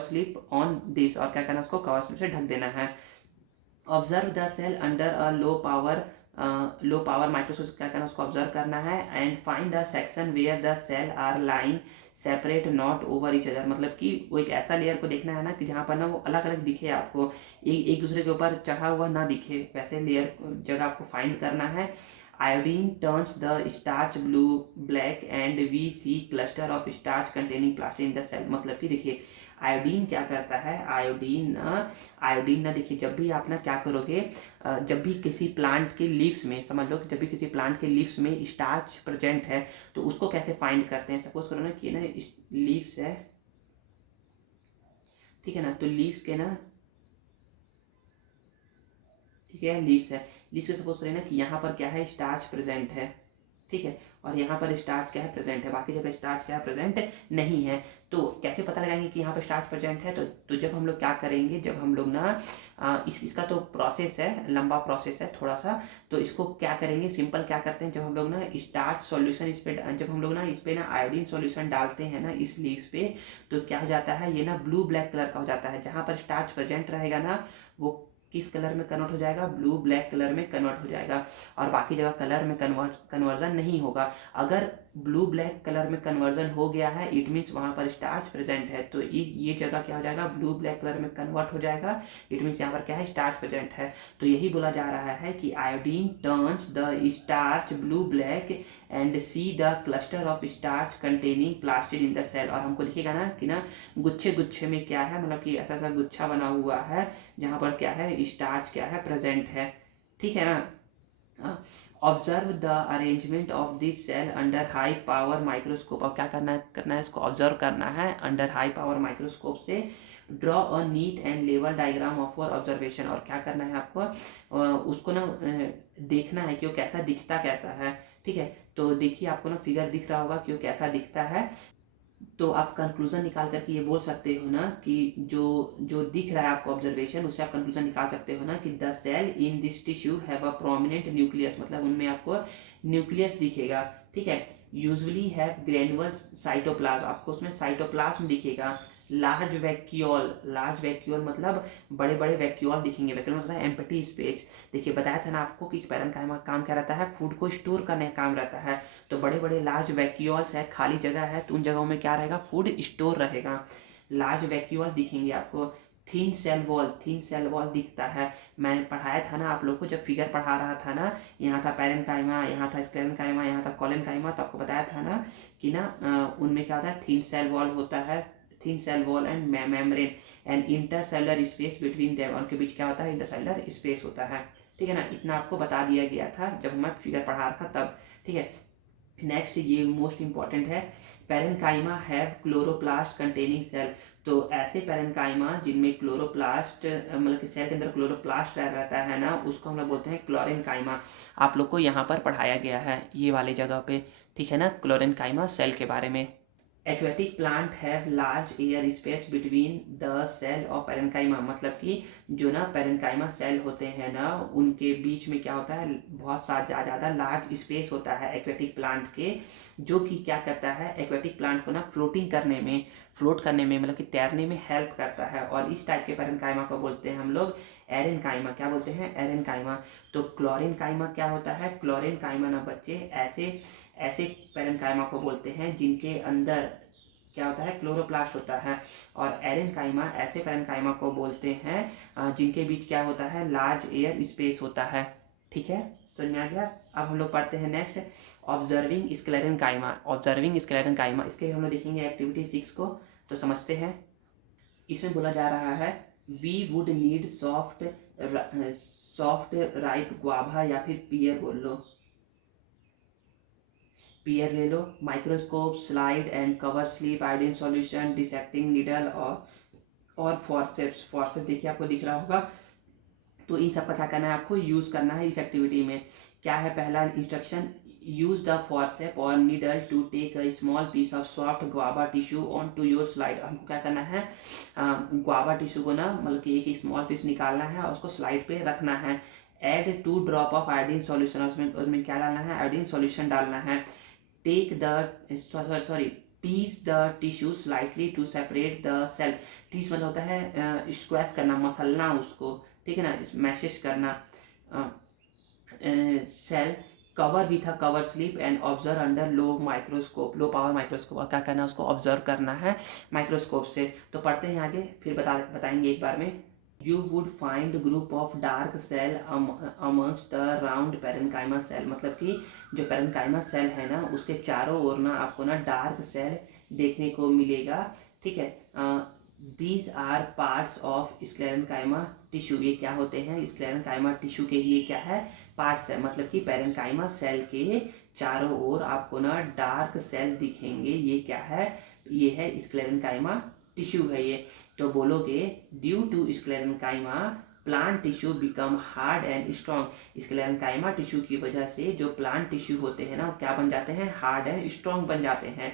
slip on this, और क्या करना है, उसको कवर स्लिप से ढक देना है। Observe the cell under a low power microscope, क्या करना है, उसको ऑब्जर्व करना है। And find the section where the cell are lying separate not over each other, मतलब कि वो एक ऐसा लेयर को देखना है ना कि जहाँ पर ना वो अलग अलग दिखे आपको, एक दूसरे के ऊपर चढ़ा हुआ ना दिखे, वैसे लेयर जगह आपको फाइंड करना है। Iodine turns the starch blue black and we see cluster of starch containing plastid in the cell, मतलब कि देखिए आयोडीन क्या करता है, आयोडीन ना देखिए, जब भी आप ना क्या करोगे, जब भी किसी प्लांट के लीव्स में, समझ लो कि जब भी किसी प्लांट के लीव्स में स्टार्च प्रेजेंट है तो उसको कैसे फाइंड करते हैं। सपोज करो ना कि ना लीव्स है, ठीक है ना, तो लीव्स के ना, ठीक है, लीव्स के सपोज करें ना कि यहाँ पर क्या है, स्टार्च प्रेजेंट है, ठीक है, और यहाँ पर स्टार्च क्या है, प्रेजेंट है, बाकी जगह स्टार्च क्या है, प्रेजेंट नहीं है। तो कैसे पता लगाएंगे कि यहाँ पर स्टार्च प्रेजेंट है, तो जब हम लोग क्या करेंगे, जब हम लोग ना इसका तो प्रोसेस है, लंबा प्रोसेस है थोड़ा सा, तो इसको क्या करेंगे, सिंपल क्या करते हैं, जब हम लोग ना स्टार्च सॉल्यूशन इस पे, जब हम लोग ना इस पे ना आयोडीन सॉल्यूशन डालते हैं ना इस लीव्स पे, तो क्या हो जाता है, ये ना ब्लू ब्लैक कलर का हो जाता है, जहाँ पर स्टार्च प्रेजेंट रहेगा ना वो किस कलर में कन्वर्ट हो जाएगा, ब्लू ब्लैक कलर में कन्वर्ट हो जाएगा, और बाकी जगह कलर में कन्वर्जन नहीं होगा। अगर ब्लू ब्लैक कलर में कन्वर्जन हो गया है, इट मीन्स वहाँ पर स्टार्च प्रेजेंट है, तो ये जगह क्या हो जाएगा, ब्लू ब्लैक कलर में कन्वर्ट हो जाएगा, इट मीन्स यहाँ पर क्या है, स्टार्च प्रेजेंट है। तो यही बोला जा रहा है कि iodine turns the starch blue black and see the cluster of starch containing plastid in the cell, और हमको दिखेगा ना कि ना गुच्छे गुच्छे में क्या है, मतलब कि ऐसा ऐसा गुच्छा बना हुआ है जहाँ पर क्या है, स्टार्च क्या है, प्रेजेंट है, ठीक है ना। Observe the arrangement of this cell under high power microscope, और क्या करना है, इसको ऑब्जर्व करना है अंडर हाई पावर माइक्रोस्कोप से। ड्रॉ अ नीट एंड लेवल डायग्राम ऑफ योर ऑब्जर्वेशन, और क्या करना है आपको, उसको ना देखना है कि वो कैसा दिखता कैसा है, ठीक है। तो देखिए आपको ना फिगर दिख रहा होगा कि वो कैसा दिखता है, तो आप कंक्लूजन निकाल करके ये बोल सकते हो ना कि जो जो दिख रहा है आपको ऑब्जर्वेशन, उससे आप कंक्लूजन निकाल सकते हो ना कि the cell in this tissue have a prominent nucleus, मतलब उनमें आपको न्यूक्लियस दिखेगा, ठीक है। यूजुअली हैव ग्रेनुअल साइटोप्लाज्म, आपको उसमें साइटोप्लाज्म दिखेगा। लार्ज वैक्यूल मतलब बड़े बड़े वैक्यूल दिखेंगे, वैक्यूल मतलब एम्प्टी स्पेस। देखिए बताया था ना आपको कि पैरेन्काइमा का काम क्या रहता है, फूड को स्टोर करने का काम रहता है, तो बड़े बड़े लार्ज वैक्यूल्स है, खाली जगह है, तो उन जगहों में क्या रहेगा, फूड स्टोर रहेगा। लार्ज वैक्यूल्स दिखेंगे आपको। थिन सेल वॉल दिखता है। मैं पढ़ाया था ना आप लोग को, जब फिगर पढ़ा रहा था ना, यहाँ था पैरेन्काइमा, यहाँ था स्क्लेरेन्काइमा, यहाँ था कोलेन्काइमा, तो आपको बताया था ना कि ना उनमें क्या होता है, थिन सेल वॉल होता है, thin cell wall and membrane and intercellular space between them, उनके बीच क्या होता है, इंटरसेलुलर स्पेस होता है, ठीक है ना। इतना आपको बता दिया गया था जब मैं फिगर पढ़ा रहा था तब, ठीक है। नेक्स्ट ये मोस्ट इंपॉर्टेंट है, parenchyma have chloroplast containing cell, तो ऐसे पैरेन्काइमा जिनमें क्लोरोप्लास्ट मतलब कि सेल के अंदर क्लोरोप्लास्ट रहता है ना, उसको हम लोग बोलते हैं क्लोरेन्काइमा। आप लोग को यहाँ पर पढ़ाया गया है ये वाली जगह पे, ठीक है ना, क्लोरेन्काइमा सेल के बारे में। Aquatic plant have large air space between the cell of parenchyma, मतलब कि जो ना पैरेन्काइमा सेल होते हैं ना, उनके बीच में क्या होता है, बहुत सा ज़्यादा लार्ज स्पेस होता है एक्वेटिक प्लांट के, जो कि क्या करता है, एक्वेटिक प्लांट को ना फ्लोट करने में मतलब कि तैरने में हेल्प करता है, और इस टाइप के पैरेन्काइमा को बोलते हैं हम लोग एरेन्काइमा। क्या बोलते हैं, एरेन्काइमा। तो क्लोरेन्काइमा क्या होता है, क्लोरेन्काइमा ना बच्चे ऐसे ऐसे पैरेन्काइमा को बोलते हैं जिनके अंदर क्या होता है, क्लोरोप्लास्ट होता है, और एरेन्काइमा ऐसे पैरेन्काइमा को बोलते हैं जिनके बीच क्या होता है, लार्ज एयर स्पेस होता है, ठीक है, समझ में आ गया। अब हम लोग पढ़ते हैं नेक्स्ट, ऑब्जर्विंग स्क्लेरेन्काइमा। इसके हम लोग देखेंगे एक्टिविटी 6 को, तो समझते हैं। इसमें बोला जा रहा है we would need soft ripe guava, या फिर पियर बोल लो, पियर ले लो, microscope, slide and cover slip, iodine solution, dissecting needle और फॉरसेप्स। फॉरसेप्स देखिए आपको दिख रहा होगा। तो इन सब का क्या करना है, आपको यूज़ करना है इस एक्टिविटी में। क्या है पहला इंस्ट्रक्शन, यूज द फॉरसेप और needle to take a small piece of soft guava tissue on to your slide. हमको क्या करना है, गुआवा टिश्यू को ना मतलब कि एक स्मॉल पीस निकालना है और उसको स्लाइड पे रखना है। Add 2 drop of iodine solution, उसमें क्या डालना है, आयोडीन सॉल्यूशन डालना है। Take the sorry tease the tissue slightly to separate the cell. Tease मतलब होता है स्क्वैश करना, मसलना उसको, ठीक है ना, मैशेज करना। सेल कवर भी था, cover slip and observe under low microscope, low power microscope. और क्या करना है, उसको ऑब्जर्व करना है माइक्रोस्कोप से। तो पढ़ते हैं आगे, फिर बताएंगे एक बार में। You would find group of dark cell amongst the round parenchyma cell. मतलब कि जो पेरेन्काइमा सेल है ना, उसके चारों ओर ना आपको ना डार्क सेल देखने को मिलेगा, ठीक है। These are parts of sclerenchyma tissue. ये क्या होते हैं, स्क्लेरेन्काइमा टिश्यू के लिए क्या है, पार्ट्स है। मतलब कि पेरेन्काइमा सेल के चारों ओर आपको ना डार्क सेल दिखेंगे। ये क्या है, ये है स्क्लेरेन्काइमा टिश्यू है ये। तो बोलोगे due to sclerenchyma plant tissue become hard and strong. Sclerenchyma tissue की वजह से जो प्लांट टिश्यू होते हैं ना, वो क्या बन जाते हैं, हार्ड एंड स्ट्रॉन्ग बन जाते हैं।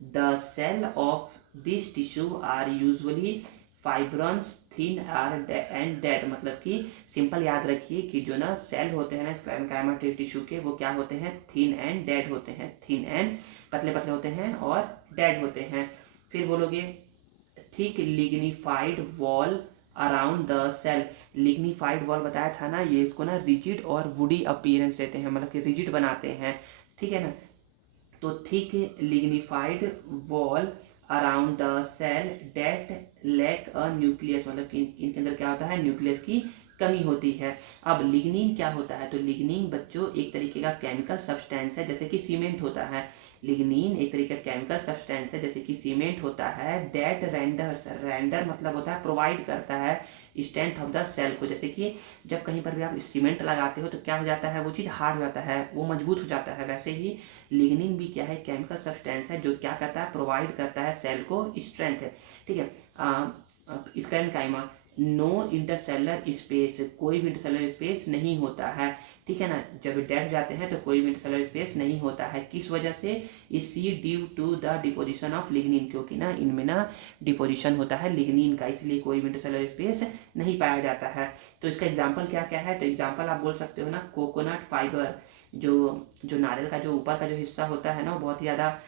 The cell of this tissue are usually fibrous, thin and dead. मतलब कि सिंपल याद रखिए कि जो ना सेल होते हैं ना स्क्लेरेन्काइमा टिश्यू के, वो क्या होते हैं, थिन एंड डेड होते हैं। थिन एंड पतले पतले होते हैं और डेड होते हैं। फिर बोलोगे thick lignified wall around the cell. Lignified wall बताया था ना, ये इसको ना रिजिड और वुडी अपीयरेंस देते हैं, मतलब कि रिजिड बनाते हैं, ठीक है ना। तो thick lignified wall around the cell that lack a nucleus. मतलब कि इनके अंदर क्या होता है, न्यूक्लियस की कमी होती है। अब लिग्निन क्या होता है, तो लिग्निन बच्चों एक तरीके का केमिकल सब्सटेंस है, जैसे कि सीमेंट होता है। लिग्निन एक तरीके का केमिकल सब्सटेंस है, जैसे कि सीमेंट होता है। डेट रेंडर्स, रेंडर मतलब होता है प्रोवाइड करता है स्ट्रेंथ ऑफ द सेल को। जैसे कि जब कहीं पर भी आप सीमेंट लगाते हो तो क्या हो जाता है, वो चीज़ हार्ड हो जाता है, वो मजबूत हो जाता है। वैसे ही लिग्निन भी क्या है, केमिकल सब्सटेंस है जो क्या करता है, प्रोवाइड करता है सेल को स्ट्रेंथ है, ठीक है। स्क्लेरेन्काइमा नो इंटरसेलर स्पेस, कोई भी इंटरसेलर स्पेस नहीं होता है, ठीक है ना। जब डेड जाते हैं तो कोई भी इंटरसेलर स्पेस नहीं होता है। किस वजह से, इसी due to the deposition of lignin, क्योंकि ना इनमें ना डिपोजिशन होता है लिग्निन का, इसलिए कोई भी इंटरसेलर स्पेस नहीं पाया जाता है। तो इसका एग्जाम्पल क्या क्या है, तो एग्जाम्पल आप बोल सकते हो ना, कोकोनट फाइबर, जो नारियल का जो ऊपर का जो हिस्सा होता है ना, वो बहुत ही ज़्यादा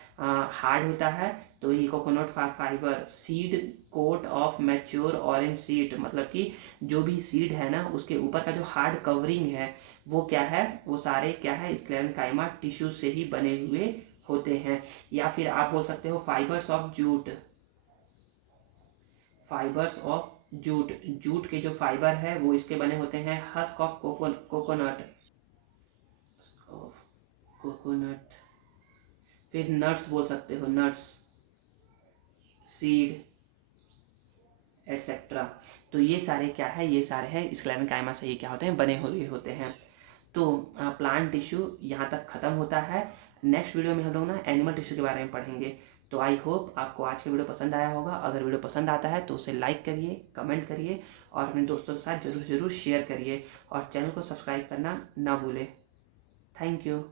हार्ड होता है, तो ये coconut fibre. Seed coat of mature orange seed, मतलब कि जो भी सीड है ना, उसके ऊपर का जो हार्ड कवरिंग है, वो क्या है, वो सारे क्या है, स्क्लेरेन्काइमा टिश्यू से ही बने हुए होते हैं। या फिर आप बोल सकते हो fibres of jute, fibres of jute, jute के जो फाइबर है वो इसके बने होते हैं। Husk of coconut, of coconut. फिर नट्स बोल सकते हो, नट्स, सीड एटसेट्रा। तो ये सारे क्या है, ये सारे हैं स्क्लेरेन्काइमा से ही क्या होते हैं, बने हुए होते हैं। तो प्लांट टिश्यू यहाँ तक ख़त्म होता है। नेक्स्ट वीडियो में हम लोग ना एनिमल टिश्यू के बारे में पढ़ेंगे। तो आई होप आपको आज का वीडियो पसंद आया होगा। अगर वीडियो पसंद आता है तो उसे लाइक करिए, कमेंट करिए और अपने दोस्तों के साथ ज़रूर शेयर करिए और चैनल को सब्सक्राइब करना ना भूलें। Thank you.